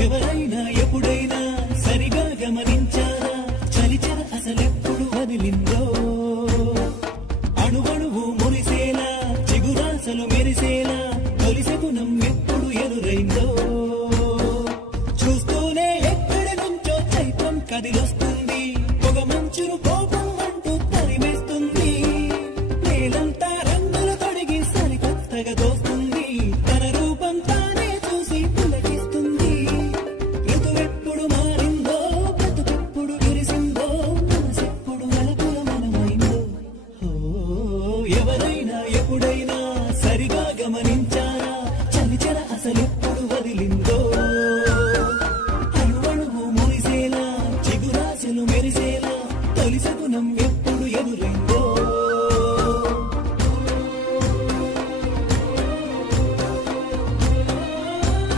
ఎవరైనా ఎప్పుడైనా సరిగా గమనించారా చలిచర అసలెప్పుడు వదిలిందో అణువణువు మురిసేలా చిగురాసలు మెరిసేలా తొలిసెగుణం ఎప్పుడు ఎదురైందో చూస్తూనే ఎక్కడి నుంచో చైత్రం కదిలొస్తుంది పొగ మంచును కోపం అంటూ తరిమేస్తుంది నేలంతా రంగులు తొడిగి సరికొత్తగా దోస్తుంది తన రూపం తానే చూసి పులకిస్తుంది ఋతువెప్పుడు మారిందో బ్రతుకెప్పుడు విరిసిందో మనసెప్పుడు నలుపుల మనమైందో ఎవరైనా ఎప్పుడైనా సరిగా గమనించారా చలిచర అసలెప్పుడు వదిలిందో